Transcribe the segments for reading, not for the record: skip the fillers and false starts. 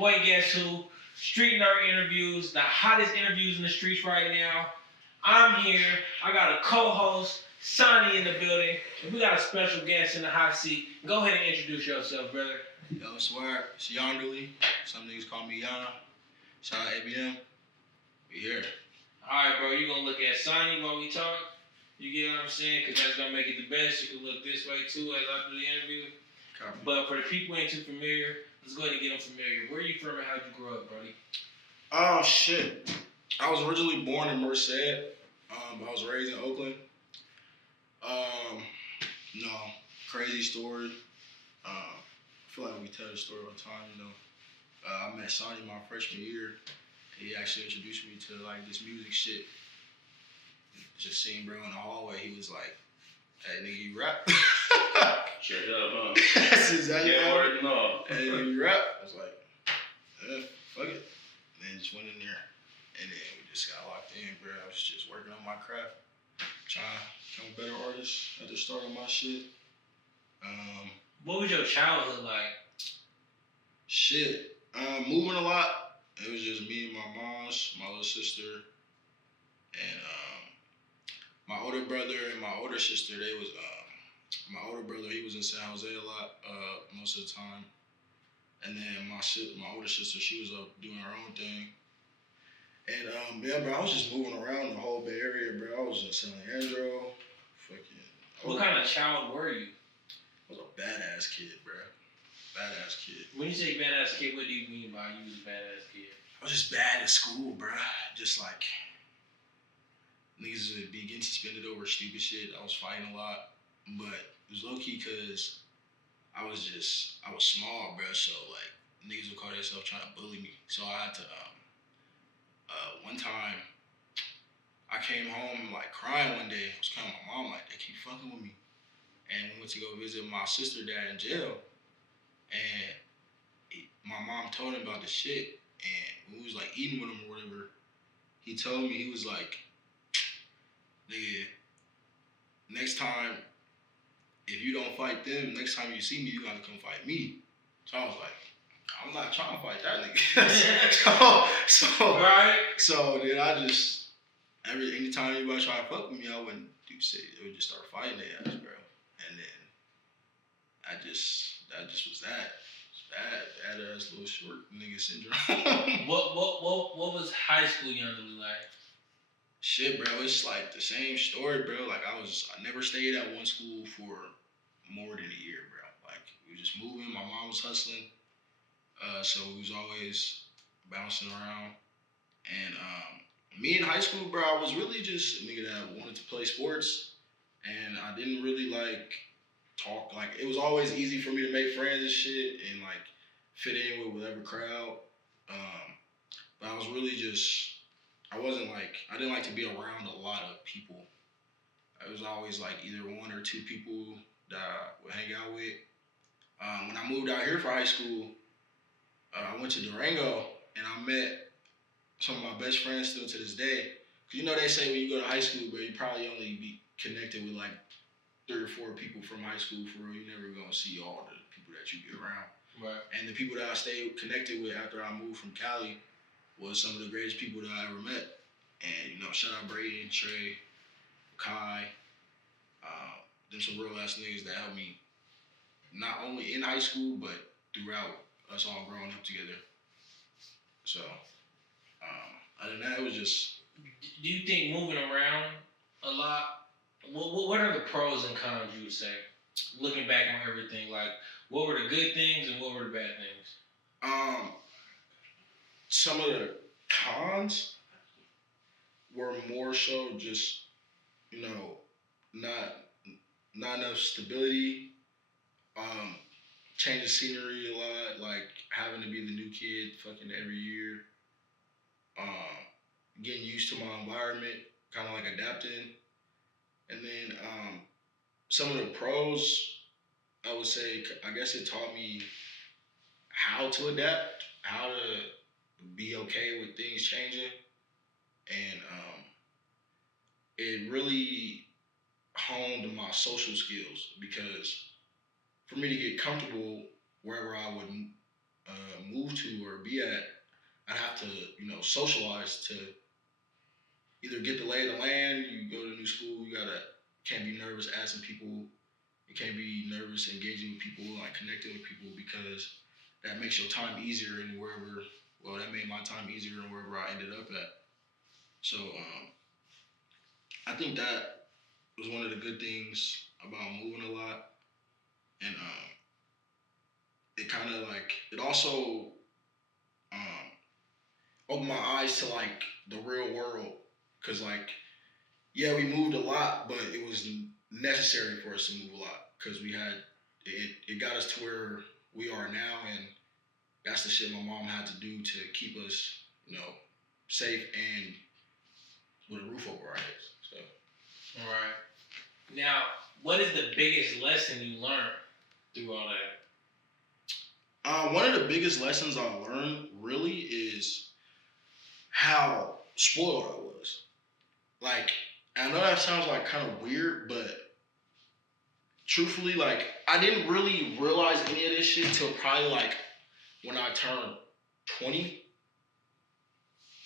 boy Guess Who, Street Nerd Interviews, the hottest interviews in the streets right now. I'm here. I got a co-host, Sonny, in the building, and we got a special guest in the hot seat. Go ahead and introduce yourself, brother. Yo, swear, it's Yonderly. Some niggas call me Yana. Shout out ABM. We here. Alright, bro, you gonna look at Sonny while we talk? You get what I'm saying? Because that's gonna make it the best. You can look this way too as after the interview. Copy. But for the people who ain't too familiar, let's go ahead and get them familiar. Where you from and how'd you grow up, buddy? Oh, shit. I was originally born in Merced. I was raised in Oakland. No, crazy story. I feel like we tell the story all the time, you know. I met Sonny my freshman year. He actually introduced me to like this music shit. Just seeing bro in the hallway, he was like, "Hey nigga, you rap?" Shut up, huh? That's exactly Yeah, how word, no. "Hey nigga, you rap?" I was like, "Yeah, fuck it." And then just went in there, and then we just got locked in, bro. I was just working on my craft, trying to become a better artist at the start of my shit. What was your childhood like? Shit, moving a lot. It was just me and my mom's, my little sister, and my older brother and my older sister. They was my older brother. He was in San Jose a lot most of the time, and then my older sister, she was up doing her own thing. And yeah, bro, I was just moving around the whole Bay Area, bro. I was in San Leandro, What kind of child were you? I was a badass kid, bro. Badass kid. When you say badass kid, what do you mean by you was a badass kid? I was just bad at school, bro. Just like niggas would be getting suspended over stupid shit. I was fighting a lot, but it was low key because I was small, bro. So like niggas would call themselves trying to bully me. So I had to one time I came home like crying one day. I was calling my mom like they keep fucking with me, and we went to go visit my sister dad in jail, and my mom told him about the shit. And when we was like eating with him or whatever, he told me, he was like, "Nigga, next time, if you don't fight them, next time you see me, you gotta come fight me." So I was like, I'm not trying to fight that nigga. so then I just, anytime anybody try to fuck with me, I wouldn't do shit. It would just start fighting their ass, bro. And then that just was that. Bad ass little short nigga syndrome. What was high school Yonderly like? Shit, bro, it's like the same story, bro. Like I never stayed at one school for more than a year, bro. Like we were just moving. My mom was hustling, so we was always bouncing around. And me in high school, bro, I was really just a nigga that wanted to play sports, and I didn't really like talk. Like it was always easy for me to make friends and shit and like fit in with whatever crowd. But I was really just, I didn't like to be around a lot of people. I was always like either one or two people that I would hang out with. When I moved out here for high school, I went to Durango and I met some of my best friends still to this day. Cause you know they say when you go to high school, bro, you probably only be connected with like 3 or 4 people from high school. For real, you're never gonna see all the people that you be around. Right. And the people that I stayed connected with after I moved from Cali was some of the greatest people that I ever met. And you know, shout out Brady and Trey, Kai, them some real ass niggas that helped me not only in high school but throughout us all growing up together. So other than that, it was just. Do you think moving around a lot? What are the pros and cons you would say? Looking back on everything, like what were the good things and what were the bad things? Some of the cons were more so just, you know, not enough stability, changing scenery a lot, like having to be the new kid fucking every year, getting used to my environment, kind of like adapting. And then some of the pros, I would say, I guess it taught me how to adapt, how to be okay with things changing. And it really honed my social skills because for me to get comfortable wherever I would move to or be at, I'd have to, socialize to either get the lay of the land. You go to a new school, can't be nervous asking people. You can't be nervous engaging with people, like connecting with people, because that makes your time easier and that made my time easier and wherever I ended up at. So I think that was one of the good things about moving a lot. And it kind of like, it also opened my eyes to like the real world. Cause like, yeah, we moved a lot, but it was necessary for us to move a lot. Cause it got us to where we are now. And that's the shit my mom had to do to keep us, safe and with a roof over our heads. So. All right. Now, what is the biggest lesson you learned through all that? One of the biggest lessons I learned really is how spoiled I was. Like, I know that sounds like kind of weird, but truthfully, like, I didn't really realize any of this shit till probably like when I turned 20.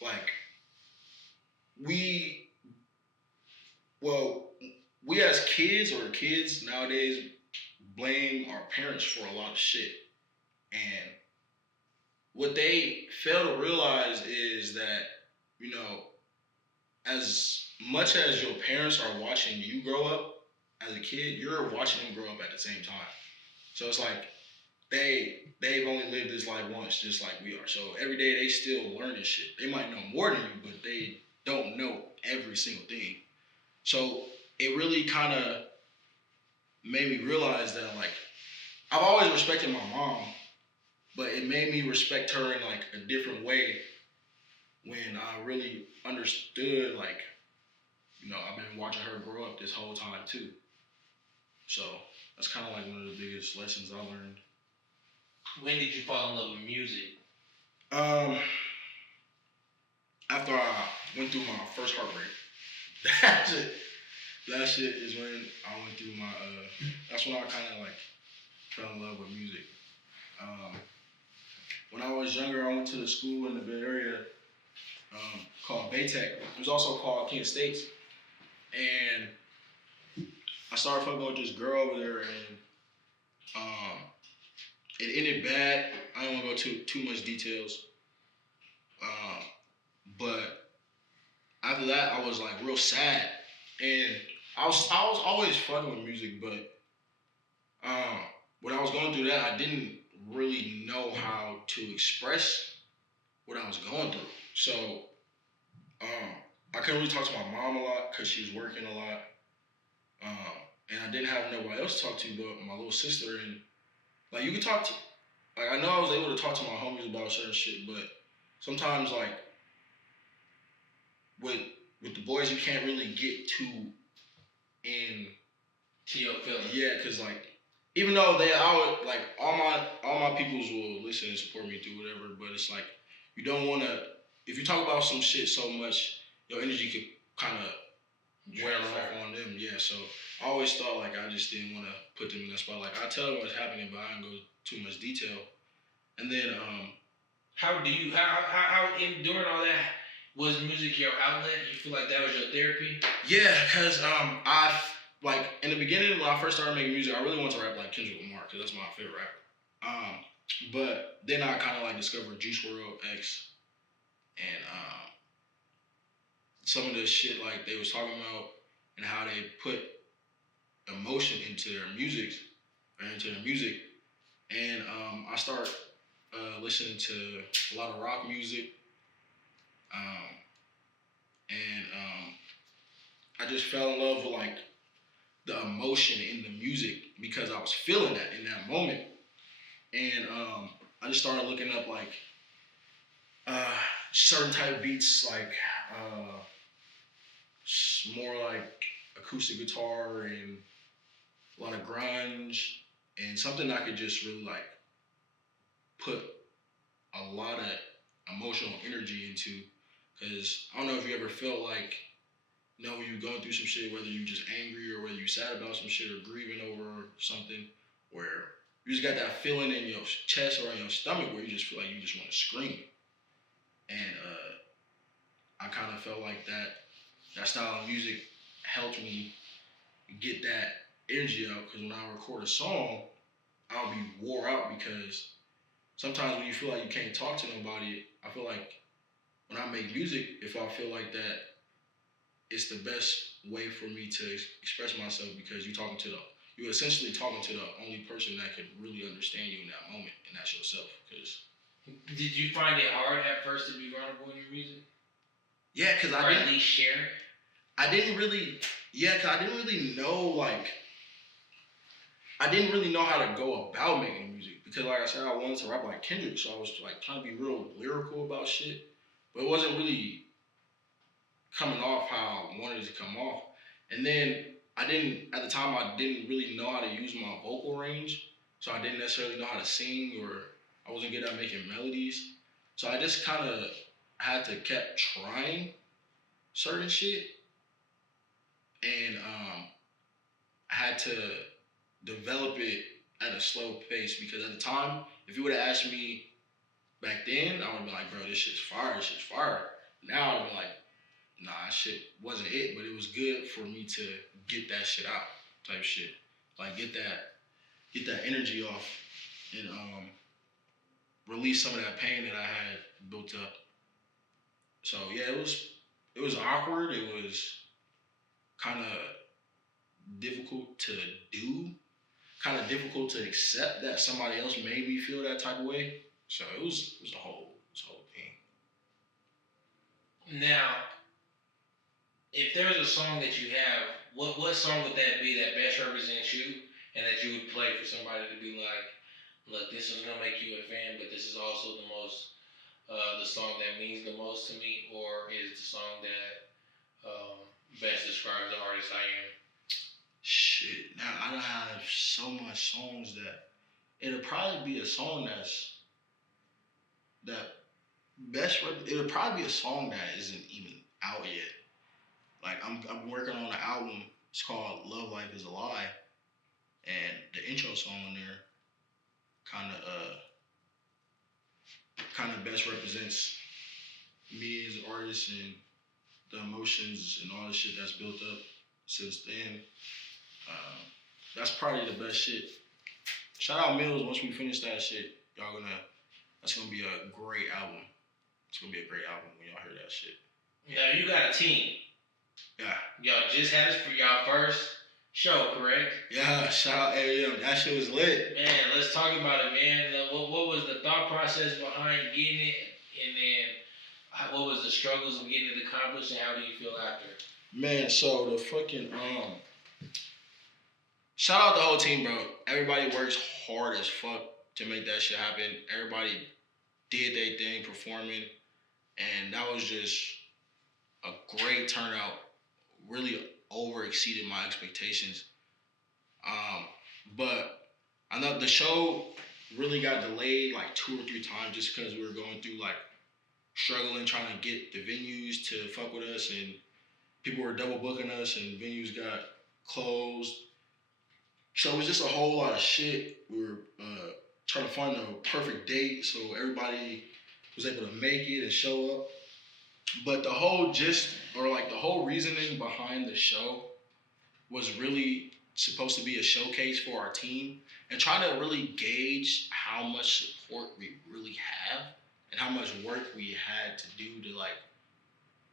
Like, we as kids nowadays blame our parents for a lot of shit. And what they fail to realize is that, as much as your parents are watching you grow up as a kid, you're watching them grow up at the same time. So it's like they've only lived this life once, just like we are. So every day they still learn this shit. They might know more than you, but they don't know every single thing. So it really kind of made me realize that, like, I've always respected my mom, but it made me respect her in like a different way when I really understood, like, I've been watching her grow up this whole time too. So that's kind of like one of the biggest lessons I learned. When did you fall in love with music? After I went through my first heartbreak. That shit is when I went through my, that's when I kind of like fell in love with music. When I was younger, I went to the school in the Bay Area called Baytech. It was also called Kent States. And I started fucking with this girl over there, and it ended bad. I don't want to go too much details. But after that, I was like real sad. And I was always fucking with music, but when I was going through that, I didn't really know how to express what I was going through. So I couldn't really talk to my mom a lot because she was working a lot. And I didn't have nobody else to talk to but my little sister. And like, you could talk to, like, I know I was able to talk to my homies about certain shit, but sometimes, like, with the boys, you can't really get too in To your feelings. Yeah, because like, even though all my peoples will listen and support me through whatever, but it's like, you don't want to, if you talk about some shit so much, your energy could kind of wear off on them. Yeah, so I always thought like I just didn't want to put them in that spot. Like, I tell them what's happening, but I didn't go too much detail. And then how during all that, was music your outlet? You feel like that was your therapy? Yeah, because like, in the beginning, when I first started making music, I really wanted to rap like Kendrick Lamar, because that's my favorite rapper. But then I kind of like discovered Juice WRLD, X, and some of the shit like they was talking about and how they put emotion into their music, and I started listening to a lot of rock music, and I just fell in love with like the emotion in the music because I was feeling that in that moment. And I just started looking up like certain type of beats, like more like acoustic guitar and a lot of grunge, and something I could just really like put a lot of emotional energy into. Because I don't know if you ever felt like, when you're going through some shit, whether you're just angry or whether you're sad about some shit or grieving over something, where you just got that feeling in your chest or in your stomach where you just feel like you just want to scream. And I kind of felt like that style of music helped me get that energy out, because when I record a song, I'll be wore out, because sometimes when you feel like you can't talk to nobody, I feel like when I make music, if I feel like that, it's the best way for me to express myself, because you're essentially talking to the only person that can really understand you in that moment, and that's yourself. Because Did you find it hard at first to be vulnerable in your music? yeah, because or at least share it? I didn't really know how to go about making music, because like I said, I wanted to rap like Kendrick, so I was like trying to be real lyrical about shit, but it wasn't really coming off how I wanted it to come off. And then at the time I didn't really know how to use my vocal range, so I didn't necessarily know how to sing, or I wasn't good at making melodies. So I just kind of had to kept trying certain shit, and I had to develop it at a slow pace, because at the time, if you would have asked me back then, I would have been like, bro, this shit's fire. Now I'd be like, nah, that shit wasn't it, but it was good for me to get that shit out, type shit. Like get that energy off, and release some of that pain that I had built up. So yeah, it was awkward. It was kind of difficult to do, kind of difficult to accept that somebody else made me feel that type of way. So it was a whole thing. Now, if there's a song that you have, what song would that be that best represents you, and that you would play for somebody to be like, look, this is gonna make you a fan, but this is also the song that means the most to me, or is the song that best describes the artist I am? Shit, now I don't have so much songs that it'll probably be a song it'll probably be a song that isn't even out yet. Like I'm working on an album. It's called Love Life Is a Lie, and the intro song on there kind of best represents me as an artist and the emotions and all the shit that's built up since then. That's probably the best shit. Shout out Mills. Once we finish that shit, that's gonna be a great album. It's gonna be a great album when y'all hear that shit. Yeah, you got a team. Yeah. Y'all just had it for y'all first show, correct? Yeah, shout out AM. That shit was lit. Man, let's talk about it, man. What was the thought process behind getting it, and then what was the struggles of getting it accomplished, and how do you feel after? Man, so the fucking shout out the whole team, bro. Everybody works hard as fuck to make that shit happen. Everybody did their thing performing, and that was just a great turnout. Really over exceeded my expectations. But I know the show really got delayed like 2 or 3 times just because we were going through like struggling trying to get the venues to fuck with us, and people were double booking us and venues got closed. So it was just a whole lot of shit. We were trying to find the perfect date so everybody was able to make it and show up. But the whole reasoning behind the show was really supposed to be a showcase for our team and try to really gauge how much support we really have and how much work we had to do to like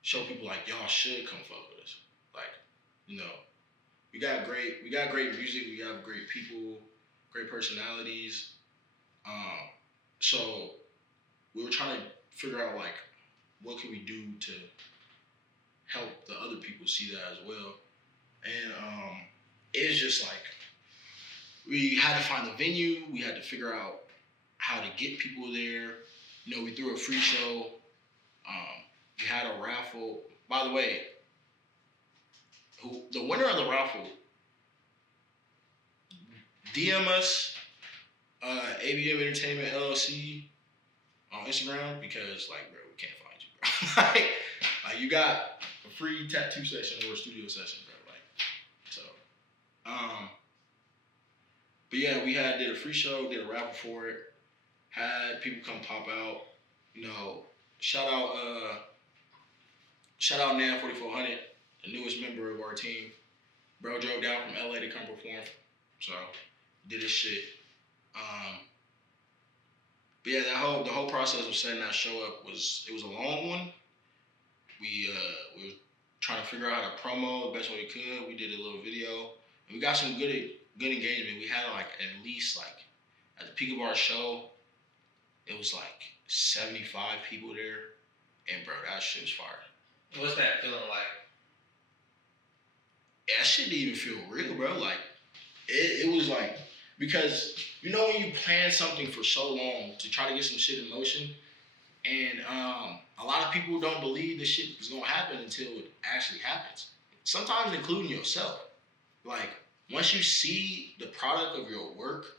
show people like y'all should come fuck with us. Like, you know, we got great music, we have great people, great personalities. So we were trying to figure out like what can we do to help the other people see that as well. And it's just like we had to find the venue, we had to figure out how to get people there. You know, we threw a free show. We had a raffle. By the way, the winner of the raffle, DM us, ABM Entertainment LLC on Instagram, because like, bro, we can't find you, bro. like you got a free tattoo session or a studio session, bro. Like, so, But yeah, we did a free show, did a raffle for it, had people come pop out. You know, shout out Nan 4400, the newest member of our team. Bro drove down from LA to come perform, so did his shit. But yeah, the whole process of setting that show up was a long one. We were trying to figure out how to promo the best way we could. We did a little video, and we got some good engagement. We had like at least like at the peak of our show, it was like 75 people there, and bro, that shit was fire. What's that feeling like? That shit didn't even feel real, bro. Like it was like, because you know when you plan something for so long to try to get some shit in motion, and a lot of people don't believe this shit is gonna happen until it actually happens. Sometimes including yourself. Like once you see the product of your work,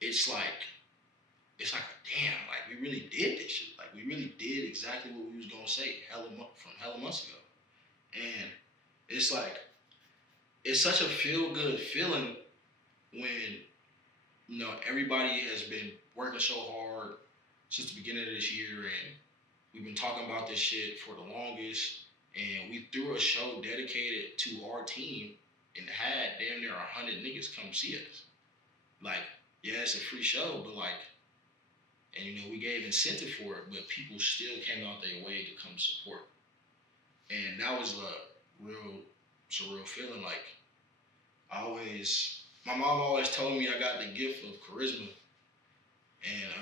it's like damn, like we really did this shit. Like we really did exactly what we was gonna say from hella months ago. And it's like, it's such a feel-good feeling when, you know, everybody has been working so hard since the beginning of this year, and we've been talking about this shit for the longest, and we threw a show dedicated to our team and had damn near 100 niggas come see us. Like, yeah, it's a free show, but like, and you know, we gave incentive for it, but people still came out their way to come support. And that was a real surreal feeling. Like, my mom always told me I got the gift of charisma, and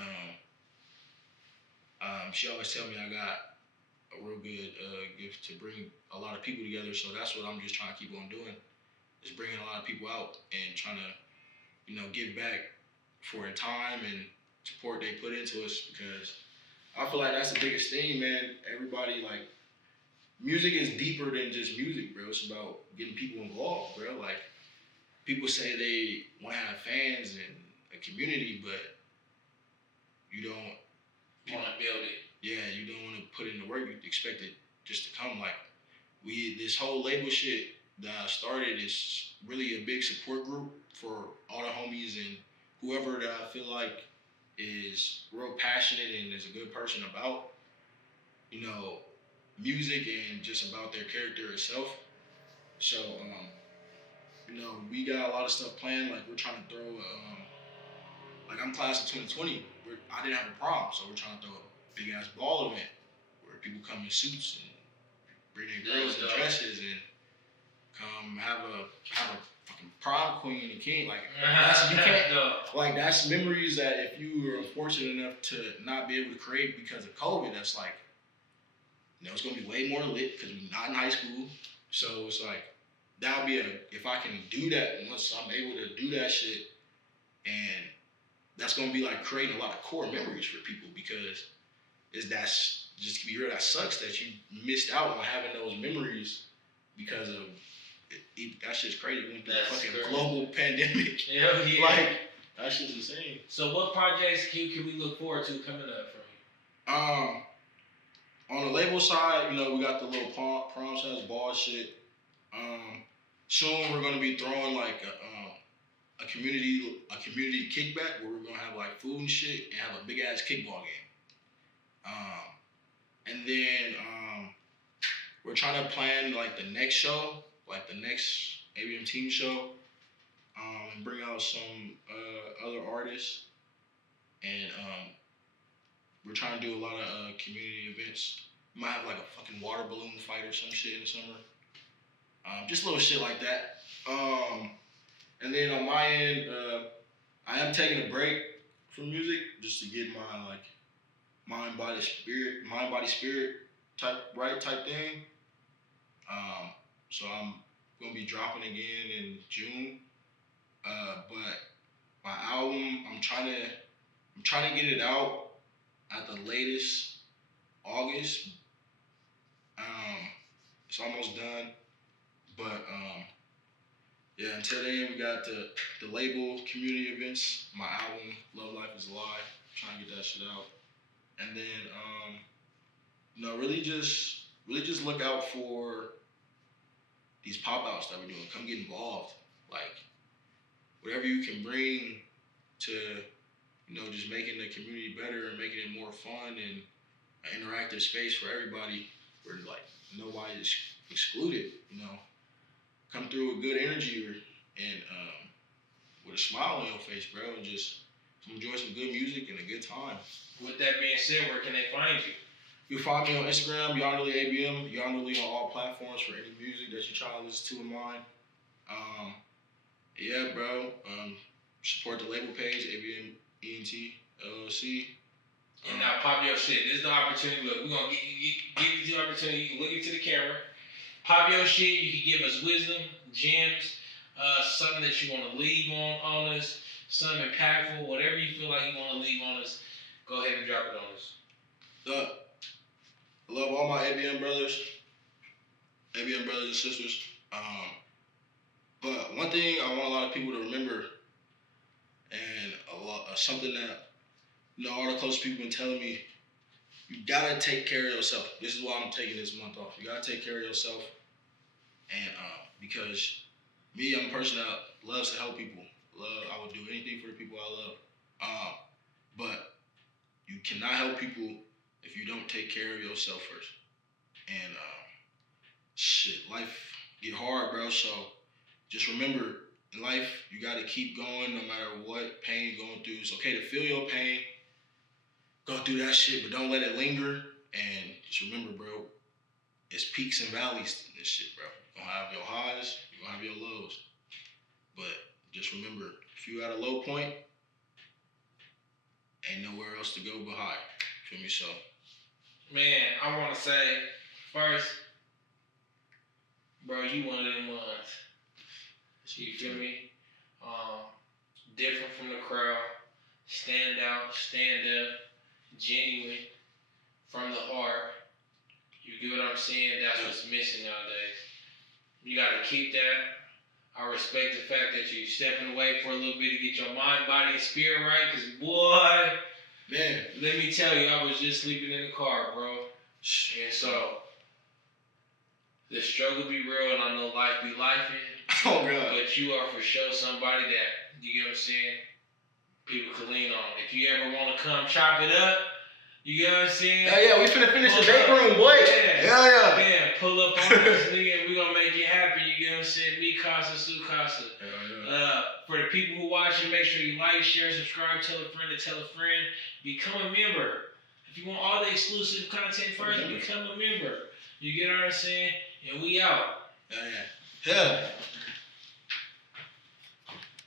she always tell me I got a real good gift to bring a lot of people together. So that's what I'm just trying to keep on doing, is bringing a lot of people out and trying to, you know, give back for the time and support they put into us, because I feel like that's the biggest thing, man. Everybody, like, music is deeper than just music, bro. It's about getting people involved, bro. Like, people say they want to have fans and a community, but you don't Want to build it. Yeah, you don't want to put in the work. You expect it just to come. Like, this whole label shit that I started is really a big support group for all the homies and whoever that I feel like is real passionate and is a good person about, you know, music and just about their character itself. So, you know, we got a lot of stuff planned. Like, we're trying to throw, like, I'm class of 2020. I didn't have a prom, so we're trying to throw a big ass ball event where people come in suits and bring their girls in dresses and come have a fucking prom queen and king. Like, you can't, like, that's memories that if you were unfortunate enough to not be able to create because of COVID, that's like, you know, it's gonna be way more lit because we're not in high school. So it's like, that'll be if I can do that, once I'm able to do that shit, and that's gonna be like creating a lot of core memories for people, because that's just to be real, that sucks that you missed out on having those memories because of that shit's crazy. We went through a fucking global pandemic. Yeah. Like, that shit's insane. So what projects can we look forward to coming up from you? On the label side, you know, we got the little prom size ball shit. Soon we're gonna be throwing like a community kickback where we're gonna have like food and shit and have a big ass kickball game. And then we're trying to plan like the next show, like the next ABM team show, and bring out some other artists. And we're trying to do a lot of community events. We might have like a fucking water balloon fight or some shit in the summer. Just little shit like that. And then on my end, I am taking a break from music just to get my like mind, body, spirit type thing. So I'm gonna be dropping again in June. But my album, I'm trying to get it out at the latest August. It's almost done. But yeah, until then we got the label, community events, my album, Love Life is a Lie, trying to get that shit out. And then you know, really just look out for these pop outs that we're doing. Come get involved. Like, whatever you can bring to, just making the community better and making it more fun and an interactive space for everybody where like nobody's excluded, come through with good energy and with a smile on your face, bro, and just enjoy some good music and a good time. With that being said, where can they find you? You can find me on Instagram, Yonderly ABM, Yonderly on all platforms for any music that you're trying to listen to in mine. Yeah, bro. Support the label page, ABM ENT LLC. And now pop your shit. This is the opportunity. Look, we're gonna give you the opportunity. You can look into the camera, pop your shit. You can give us wisdom, gems, something that you want to leave on us, something impactful, whatever you feel like you want to leave on us. Go ahead and drop it on us. Look, I love all my ABM brothers and sisters. But one thing I want a lot of people to remember, and something that all the close people been telling me, you gotta take care of yourself. This is why I'm taking this month off. You gotta take care of yourself, and because me, I'm a person that loves to help people. I would do anything for the people I love. But you cannot help people if you don't take care of yourself first. And life get hard, bro. So just remember, in life, you gotta keep going no matter what pain you're going through. It's okay to feel your pain, go through that shit, but don't let it linger. And just remember, bro, it's peaks and valleys in this shit, bro. You're gonna have your highs, you're gonna have your lows. But just remember, if you at a low point, ain't nowhere else to go but high. Feel me? So, man, I want to say first, bro, you one of them ones. You feel me? Different from the crowd, stand out, stand up, genuine, from the heart. You get what I'm saying? That's what's missing nowadays. You gotta keep that. I respect the fact that you stepping away for a little bit to get your mind, body, and spirit right. Cause boy, man, let me tell you, I was just sleeping in the car, bro. And so the struggle be real, and I know life be lifing. Oh God. But you are for sure somebody that, you get what I'm saying, people can lean on. If you ever want to come chop it up, you get what I'm saying? Yeah, we finna finish the date room, boy. Yeah. Yeah, pull up on us, nigga, and we gonna make you happy, you get what I'm saying? Me casa, su casa. For the people who watching, make sure you like, share, subscribe, tell a friend to tell a friend. Become a member. If you want all the exclusive content first, become a member. You get what I'm saying? And we out. Yeah.